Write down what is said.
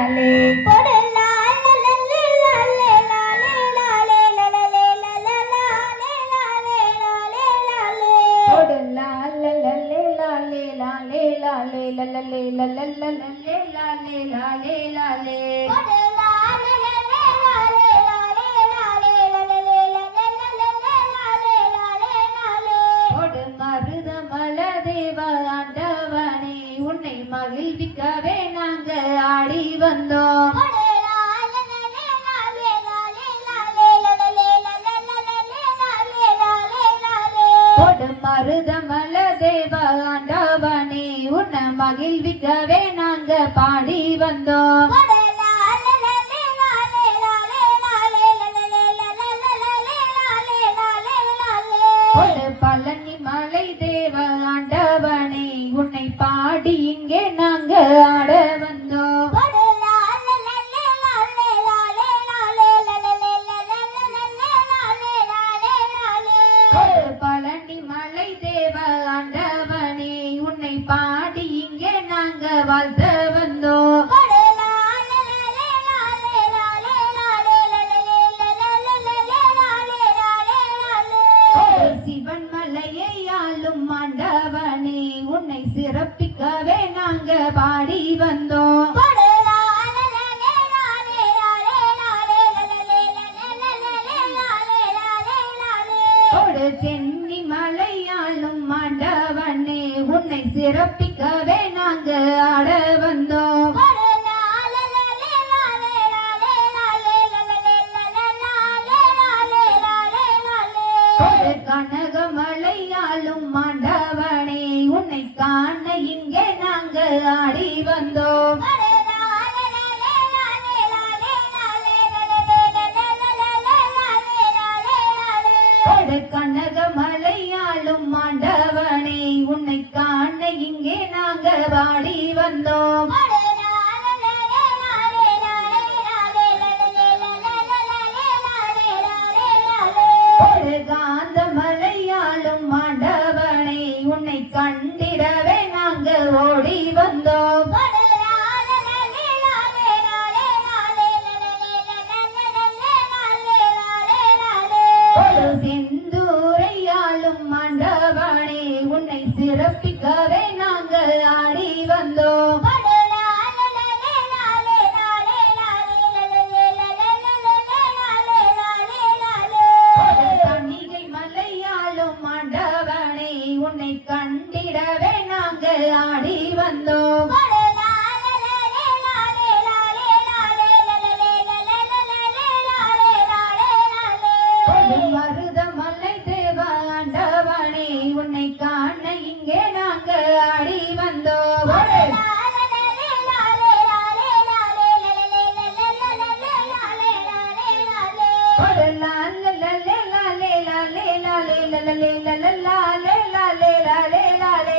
லாலே கொடு மருதமல தேவா. மகிழ்விக்கவே நாங்க ஆடி வந்தோம். மருதமல தேவாண்டவனே உன்னை மகிழ்விக்கவே நாங்க பாடி வந்தோம். பழனி மலை தேவாண்ட அங்கே நாங்க ஆட வந்தோம். பழனி மலை தேவ ஆண்டவனே உன்னை பாடி இங்கே நாங்க வாழ்த்த வந்தோம். சிவன் மலையை ஆளும் ஆண்டவன். உன்னை சிறப்பிக்கவே நாங்க பாடி வந்தோம். சென்னி மலையாளும் மாண்டவனே உன்னை சிறப்பிக்கவே நாங்க ஆட வந்தோம். கனகமலையாலும் மன காண இங்கே நாங்க ஆடி வந்தோம். கனக மலையாளும் மாண்டவனே உன்னை காண இங்கே நாங்க வாடி வந்தோம். காந்தம ஓடி வந்தோம் செந்தூரையாளும் மண்டபனே உன்னை சிறப்பிக்கவே நாங்கள் ஆடி வந்தோம் கண்டிடவே நாங்க வந்தோம் கொடு லாலே உன்னை காண இங்கே நாங்க ஆடி வந்தோம் லாலே லாலே லாலே லாலே லாலே லாலே லாலே லாலே லாலே